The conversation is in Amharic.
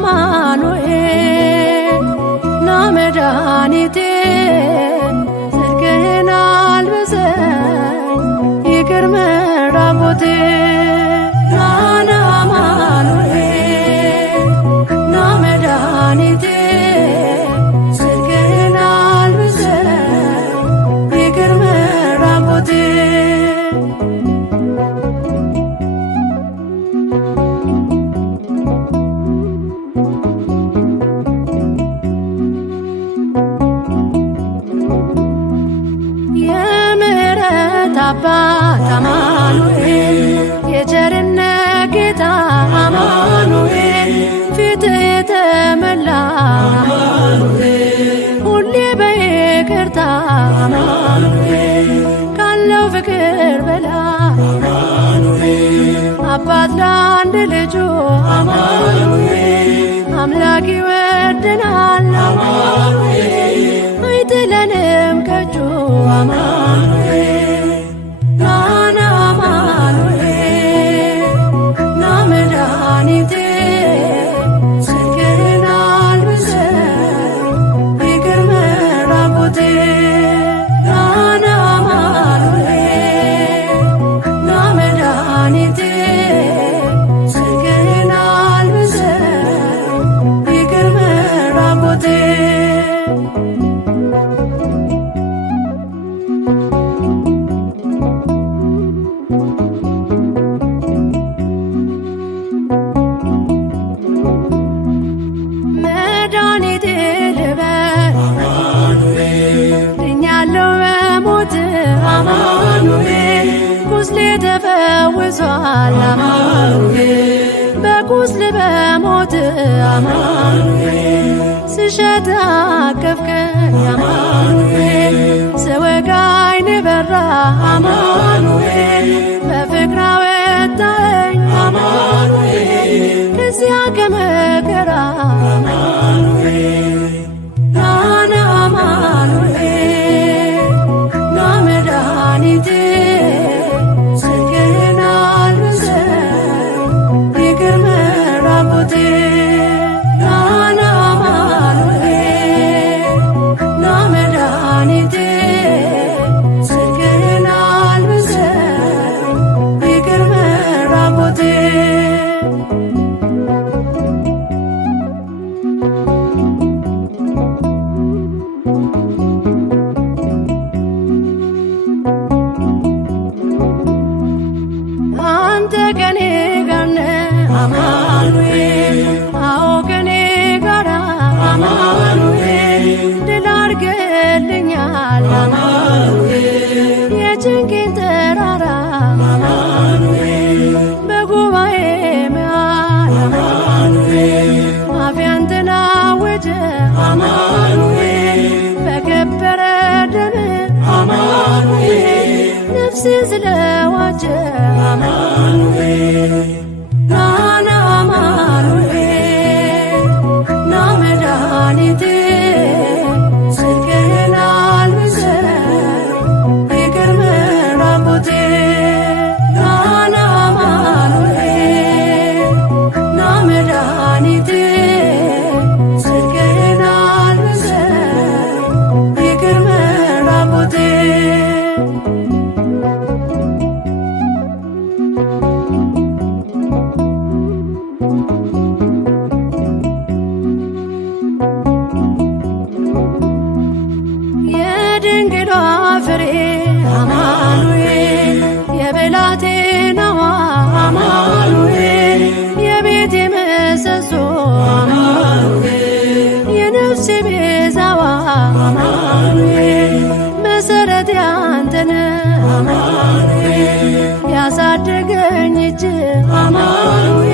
አማኑኤል ና መድኃኒቴ ጽድቅህን አልብሰኝ ይቅር መራቆቴ ና አማኑኤል ና መድኃኒቴ ጽድቅህን አልብሰኝ ይቅር መራቆቴ አባት አማኑኤል የቸርነት ጌታ አማኑኤል ፊት የተመላ አማኑኤል ሁሌ በይቅርታ አማኑኤል ካለው ፍቅር በላይ አማኑኤል አባት ለአንድ ልጁ አማኑኤል አምላክ ይወደናል አማኑኤል አይጥለንም ከእጁ አማኑኤል ጽድቅህን አልብሰኝ ይቅር መራቆቴ ና አማኑኤል ና መድኃኒቴ ጽድቅህን አልብሰኝ ይቅር መራቆቴ ቁስሌ ተፈውሷል አማኑኤል በቁስል በሞት አማኑኤል ስሸት አቀፍከኝ አማኑኤል ስወጋኝ በራ አማኑኤል በፍቅር አወጣኸኝ አማኑኤል ከዚያ ከመከራ አማኑኤል ና አማኑኤል ና መድኃኒቴ ጽድቅህን አልብሰኝ ይቅር መራቆቴ ና አማኑኤል ና መድኃኒቴ ጽድቅህን አልብሰኝ ይቅር መራቆቴ አንተ ከኔ ጋር ነህ አማኑኤል አዎ ከኔ ጋር አማኑኤል ድል አድርገህልኛል አማኑኤል የጭንቄን ተራራ አማኑኤል በጉባኤ መሃል አማኑኤል አፌ አንተን አወጀ አማኑኤል በከበረ ደምህ አማኑኤል ነፍሴን ስለዋጀ አማኑኤል ና አማኑኤል ና መድኃኒቴ ጽድቅህን አልብሰኝ ይቅር መራቆቴ ና አማኑኤል ና መድኃኒቴ ጽድቅህን አልብሰኝ ይቅር መራቆቴ የድንግሏ ፍሬ አማኑኤል የብላቴናዋ አማኑኤል የቤቴ ምሰሶ አማኑኤል የነፍሴ ቤዛዋ አማኑኤል መሰረት ያንተነህ አማኑኤል ያሳደገኝ እጅ አማኑኤል